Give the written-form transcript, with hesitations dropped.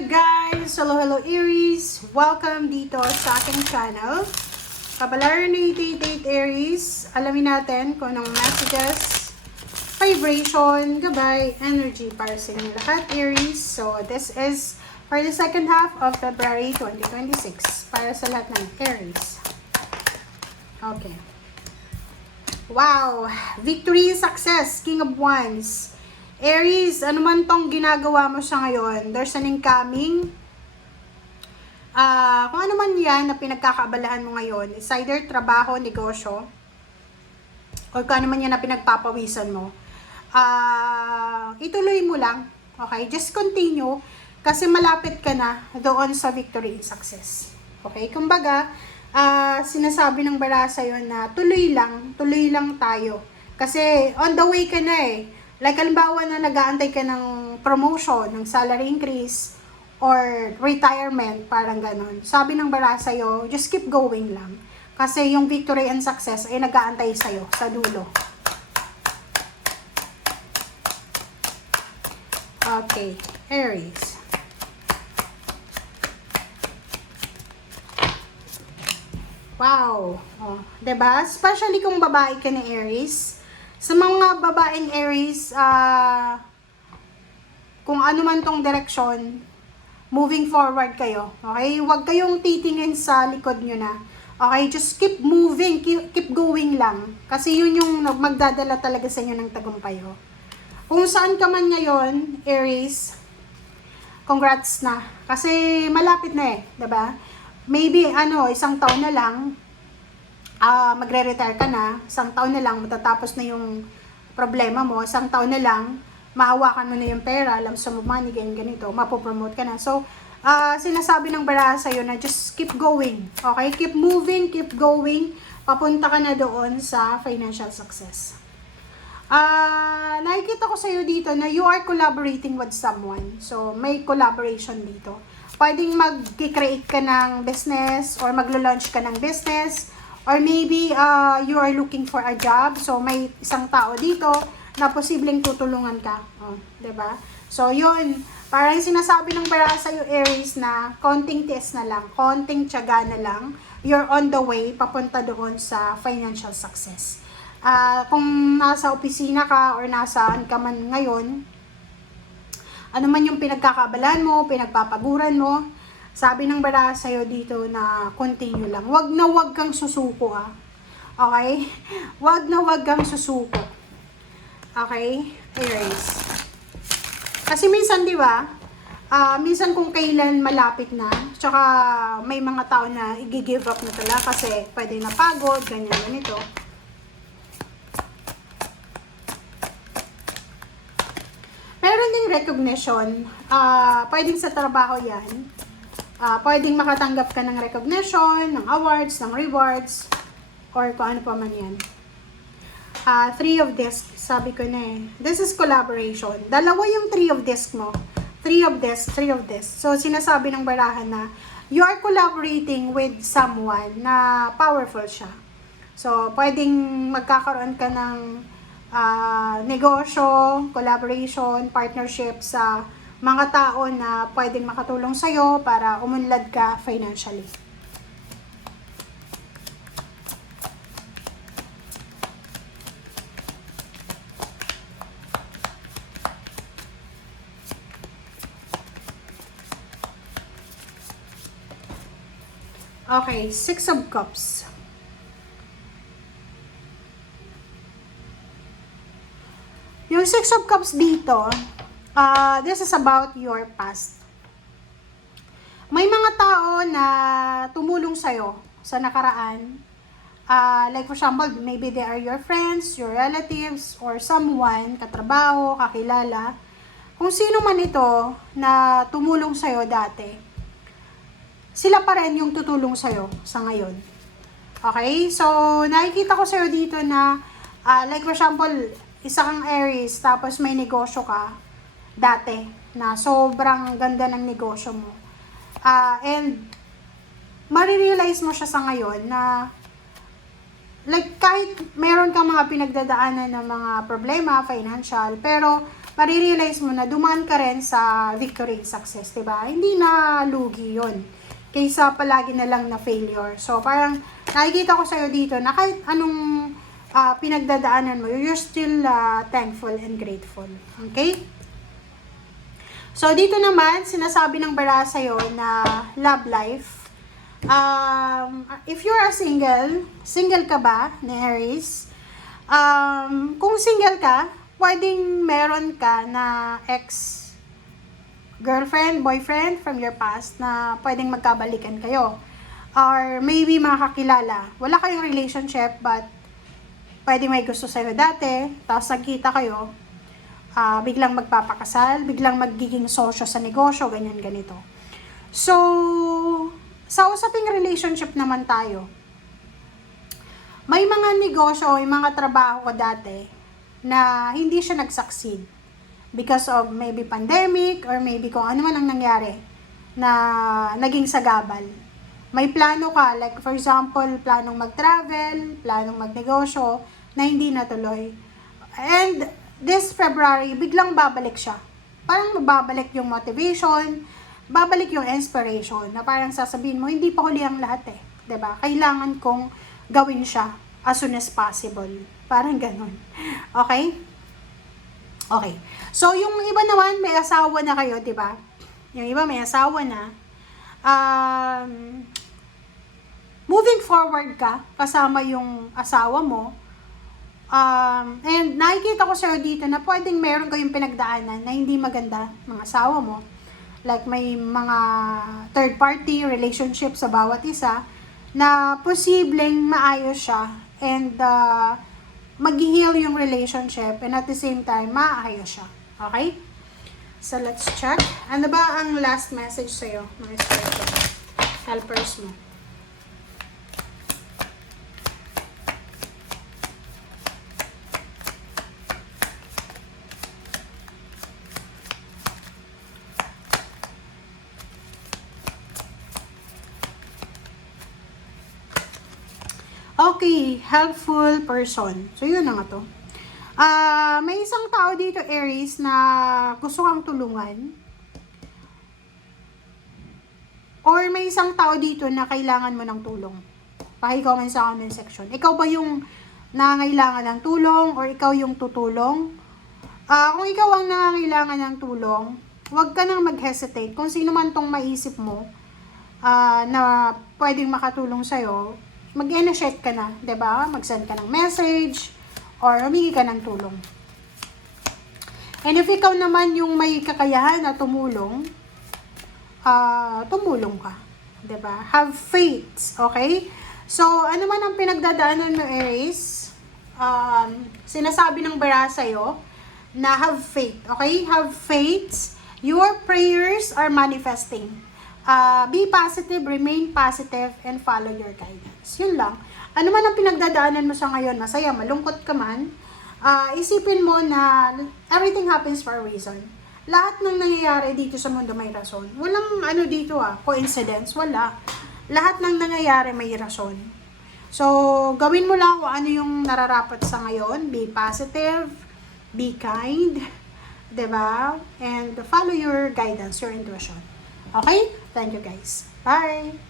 there guys! Hello Aries! Welcome dito sa aking channel. Kabalaran ni 88 Aries. Alamin natin kung anong messages, vibration, gabay, energy para sa inyong lahat Aries. So this is for the second half of February 2026 para sa lahat ng Aries. Okay. Wow! Victory and success, King of Wands. Aries, ano man tong ginagawa mo sa ngayon, there's an incoming. Kung ano man yan na pinagkakaabalahan mo ngayon, is either trabaho, negosyo, or kung ano man yan na pinagpapawisan mo, ituloy mo lang. Okay? Just continue kasi malapit ka na doon sa victory and success. Okay? Kumbaga, sinasabi ng bara sa'yo na tuloy lang tayo. Kasi on the way ka na eh. Like, halimbawa na nag-aantay ka ng promotion, ng salary increase, or retirement, parang ganon. Sabi ng bara sa'yo, just keep going lang. Kasi yung victory and success ay nag-aantay sa'yo sa dulo. Okay, Aries. Wow! Oh, diba? Especially kung babae ka ni Aries. Sa mga babaeng Aries, kung ano man tong direksyon, moving forward kayo. Okay? Huwag kayong titingin sa likod nyo na. Okay? Just keep moving, keep going lang. Kasi yun yung magdadala talaga sa inyo ng tagumpay. Kung saan ka man ngayon, Aries, congrats na. Kasi malapit na eh. Diba? Maybe, isang taon na lang, magre-retire ka na, isang taon na lang, matatapos na yung problema mo, isang taon na lang, mahawakan mo na yung pera, alam sa mo money, ganito, mapopromote ka na. So, sinasabi ng bara sa'yo na just keep going, okay? Keep moving, keep going, papunta ka na doon sa financial success. Nakikita ko sa'yo dito na you are collaborating with someone. So, may collaboration dito. Pwedeng mag-create ka ng business or maglo-launch ka ng business. Or maybe you are looking for a job. So, may isang tao dito na posibleng tutulungan ka. Diba? So, yun. Parang sinasabi ng bara sa'yo, Aries, na konting tiis na lang, konting tiyaga na lang, you're on the way, papunta doon sa financial success. Kung nasa opisina ka or nasaan ka man ngayon, ano man yung pinagkakabalan mo, pinagpapaguran mo, sabi ng bara sa'yo dito na continue lang. Wag na wag kang susuko Okay? Wag na wag kang susuko. Okay? Aries. Kasi minsan, di ba? Minsan kung kailan malapit na, tsaka may mga tao na i-give up na talaga kasi pwede na pagod, ganito. Meron ding recognition. Pwedeng sa trabaho yan. Pwedeng makatanggap ka ng recognition, ng awards, ng rewards, or kung ano pa man yan. 3 of disc, sabi ko na eh. This is collaboration. Dalawa yung 3 of disc mo. 3 of disc. So, sinasabi ng barahan na you are collaborating with someone na powerful siya. So, pwedeng magkakaroon ka ng negosyo, collaboration, partnership sa mga tao na pwedeng makatulong sa'yo para umunlad ka financially. Okay, 6 of Cups. Yung 6 of Cups dito, this is about your past. May mga tao na tumulong sa'yo sa nakaraan. Like for example, maybe they are your friends, your relatives, or someone, katrabaho, kakilala. Kung sino man ito na tumulong sa'yo dati, sila pa rin yung tutulong sa'yo sa ngayon. Okay? So, nakikita ko sa'yo dito na, like for example, isa kang Aries, tapos may negosyo ka, dati, na sobrang ganda ng negosyo mo. And, marirealize mo siya sa ngayon na, like, kahit meron kang mga pinagdadaanan ng mga problema, financial, pero, marirealize mo na dumaan ka rin sa victory and success, diba? Hindi na lugi yun. Kaysa palagi na lang na failure. So, parang nakikita ko sa'yo dito na kahit anong pinagdadaanan mo, you're still thankful and grateful. Okay? So, dito naman, sinasabi ng bara sa'yo na love life. If you're a single ka ba, ni Aries? Kung single ka, pwedeng meron ka na ex-girlfriend, boyfriend from your past na pwedeng magkabalikan kayo. Or maybe makakilala. Wala kayong relationship but pwedeng may gusto sa'yo dati, tapos nagkita kayo, biglang magpapakasal, biglang magiging sosyo sa negosyo, ganyan, ganito. So, sa usaping relationship naman tayo, may mga negosyo, may mga trabaho ko dati, na hindi siya nag-succeed because of maybe pandemic or maybe kung ano man ang nangyari na naging sagabal. May plano ka, like for example, planong mag-travel, planong magnegosyo na hindi natuloy. And this February, biglang babalik siya. Parang babalik yung motivation, babalik yung inspiration na parang sasabihin mo, hindi pa huli ang lahat eh. 'Di ba? Kailangan kong gawin siya as soon as possible. Parang ganun. Okay? Okay. So, yung iba naman, may asawa na kayo, diba? Yung iba may asawa na. Moving forward ka, kasama yung asawa mo. And nakikita ko sa'yo dito na pwedeng meron kayong pinagdaanan na hindi maganda ng asawa mo. Like, may mga third-party relationship sa bawat isa na posibleng maayos siya and mag-heal yung relationship and at the same time, maayos siya. Okay? So, let's check. Ano ba ang last message sa'yo, mga spiritual helpers mo? Okay, helpful person. So, yun na nga to. May isang tao dito, Aries, na gusto kang tulungan. Or may isang tao dito na kailangan mo ng tulong. Paki-comment sa comment section. Ikaw ba yung nangangailangan ng tulong or ikaw yung tutulong? Kung ikaw ang nangangailangan ng tulong, huwag ka nang mag-hesitate. Kung sino man tong maisip mo na pwedeng makatulong sa'yo, mag-initiate ka na, 'di ba? Mag-send ka ng message or humingi ka ng tulong. And if ikaw naman yung may kakayahan na tumulong, tumulong ka, 'di ba? Have faith, okay? So, ano man ang pinagdadaanan mo, Aries, sinasabi ng bara sa'yo na have faith, okay? Have faith. Your prayers are manifesting. Be positive, remain positive, and follow your guidance. Yun lang. Ano man ang pinagdadaanan mo sa ngayon, masaya, malungkot ka man, isipin mo na everything happens for a reason. Lahat ng nangyayari dito sa mundo may rason. Walang ano dito coincidence, wala. Lahat ng nangyayari may rason. So, gawin mo lang kung ano yung nararapat sa ngayon. Be positive, be kind, diba? And follow your guidance, your intuition. Okay? Thank you guys. Bye!